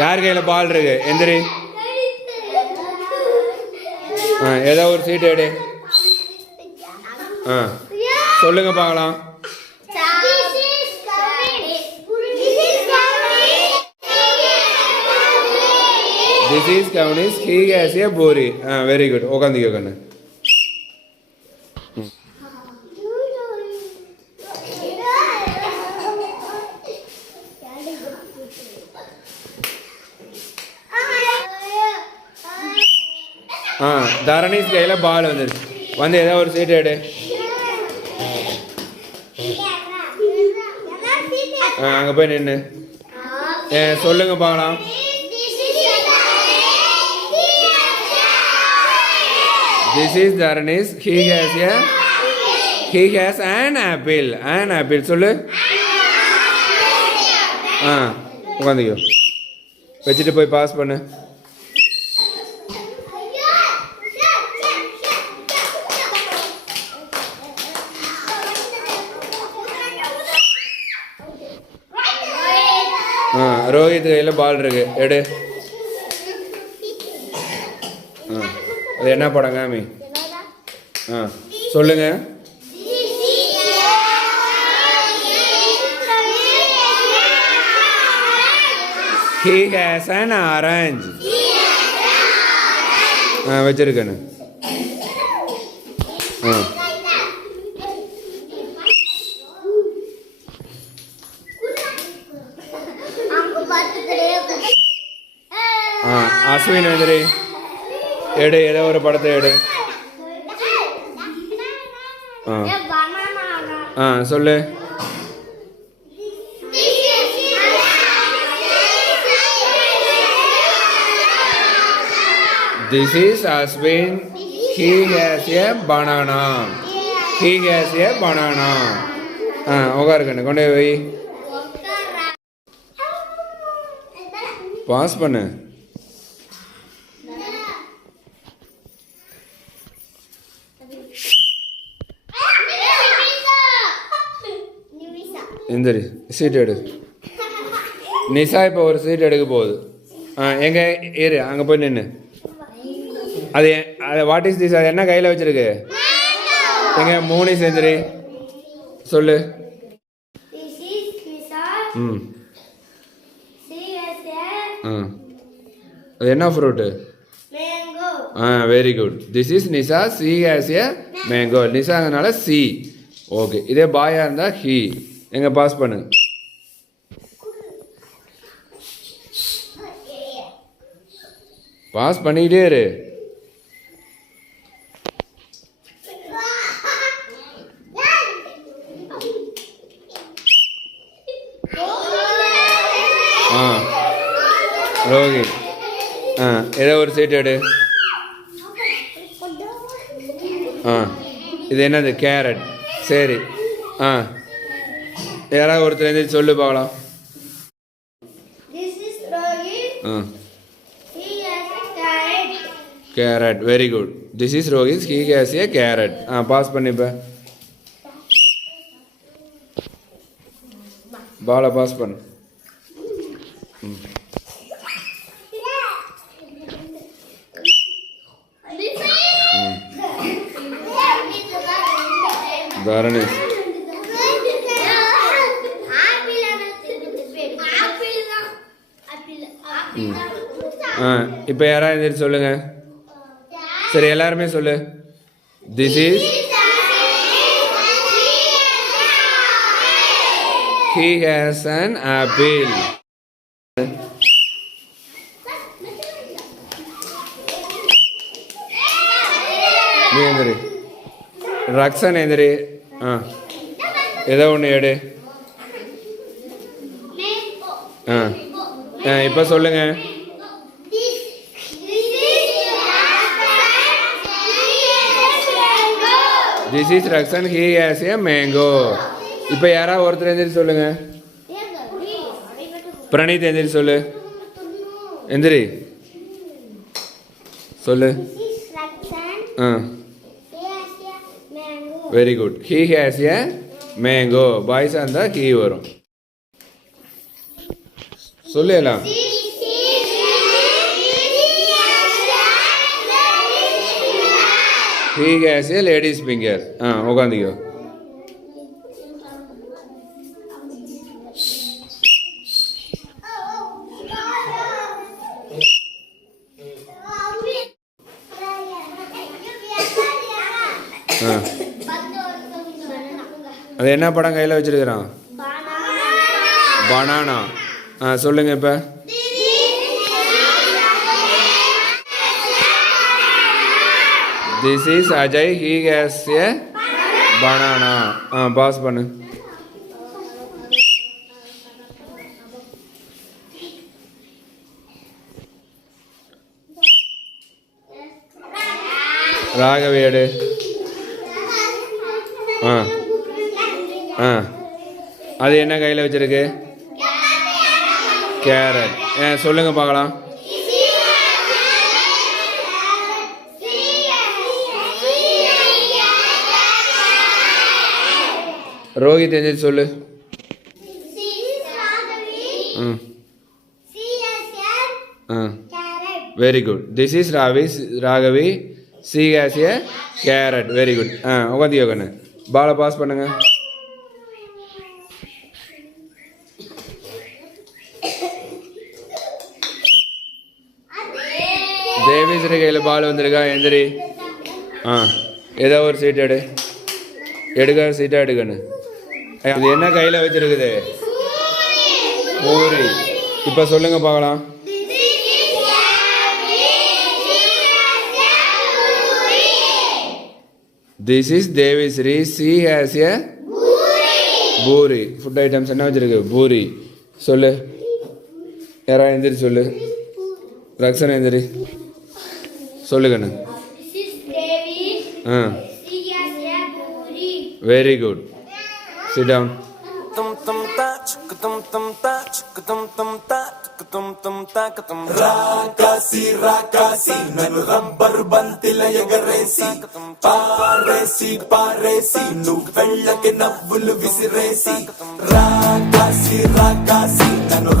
யார் கையில் பால் இருக்கு? எந்திரி. ஏதோ ஒரு சீட்டு எடு. சொல்லுங்க பார்க்கலாம். This is Kaunis. He has a bori. Very good. உட்காந்துக்கோ கண்ணு. தரணிஸ் கையில் பால் வந்துருச்சு. வந்து ஏதோ ஒரு சீட்டு எடு. அங்கே போய் நின்று சொல்லுங்க பார்க்கலாம். This is Dharanish. He has an apple. An apple. சொல்லு. உட்காந்துக்கோ. வச்சுட்டு போய் பாஸ் பண்ணு. ரோஹித் கையில் பால் இருக்கு. எடு. அது என்ன படம் காமி? சொல்லுங்க. He has an orange. வச்சிருக்கேன்னு. அஸ்வின் எதிரி எடு. ஏதோ ஒரு படத்தை எடு. சொல்லு. This is Ashwin. He has a banana. He has a banana. உட்காருக்கண்ணு. கொண்டு போய் பாஸ் பண்ணு. எந்திரி. சீட் எடு. நிஷா இப்போ ஒரு சீட் எடுக்க போகுது. எங்கே ஏறு. அங்கே போய் நின்று. அது வாட் இஸ் திஸ்? அது என்ன கையில் வச்சிருக்கு? எங்க மூணு செஞ்சுரி சொல்லு. அது என்ன fruit? Very good. This is Nisha. She has a mango. நிஷாங்கனால சி. ஓகே. இதே பாயா இருந்தால் ஹி. எங்க பாஸ் பண்ணு. பாஸ் பண்ணிக்கிட்டே இரு. ரோஹித் ஏதோ ஒரு சீட் எடு. இது என்னது? கேரட். சரி. யாராவது ஒருத்தர் எழுதி சொல்லு பார்க்கலாம். Carrot. Very good. This is Rohit. He has a carrot. Pass பண்ணிப்ப. பாலை பாஸ் பண்ணு. தரணிஷ். இப்போ யாராவது எந்திரிச்சு சொல்லுங்க. சரி, எல்லாருமே சொல்லு. This is he has an apple. நீ எந்திரி. ரக்ஷன் எந்திரி. ஏதோ ஒன்று எடு. இப்போ சொல்லுங்க. This is Rakshan. He has a mango. இப்போ யாராவது ஒருத்தர் எந்திரி சொல்லுங்க. பிரணீத் எந்திரி சொல்லு. எந்திரி சொல்லு. Very good. He has a mango. பாய்ஸாக இருந்தால் ஹீ வரும். சொல்லு எல்லாம். He has a lady's finger. உட்காந்துக்கோ. அது என்ன படம் கையில் வச்சிருக்கிறான்? பனானா. சொல்லுங்க இப்போ. This is Ajay. He has a banana. Pass பண்ணு. ராகவேடு. அது என்ன கையில் வச்சிருக்கு? கேரட். சொல்லுங்க பார்க்கலாம். ரோஹித் எந்திரிச்சு சொல்லு. Very good. This is Raghavi. C has a carrot. Very good. உட்காந்து யோகண்ணு பாலை பாஸ் பண்ணுங்க. தேவிஸ்ரீ கையில் பால் வந்திருக்கா? எந்திரி. ஏதோ ஒரு சீட் எடுக்க சீட்டாக எடுக்கண்ணு. அது என்ன கையில் வச்சிருக்குது? பூரி. இப்போ சொல்லுங்க பார்க்கலாம். This is Devishree. She has a puri. Food items என்ன வச்சிருக்கு? பூரி. சொல்லு. யாரா எந்திரி சொல்லு. ரக்ஷன் எந்திரி சொல்லுங்கண்ணு. Very good. Sit down. రాకాసి రాకాసి నన్ను రబ్బరు బంతిల ఎగరేసి పారేసి పారేసి నువ్వు వెళ్ళకి నవ్వులు విసిరేసి రాకాసి రాకాసి నన్ను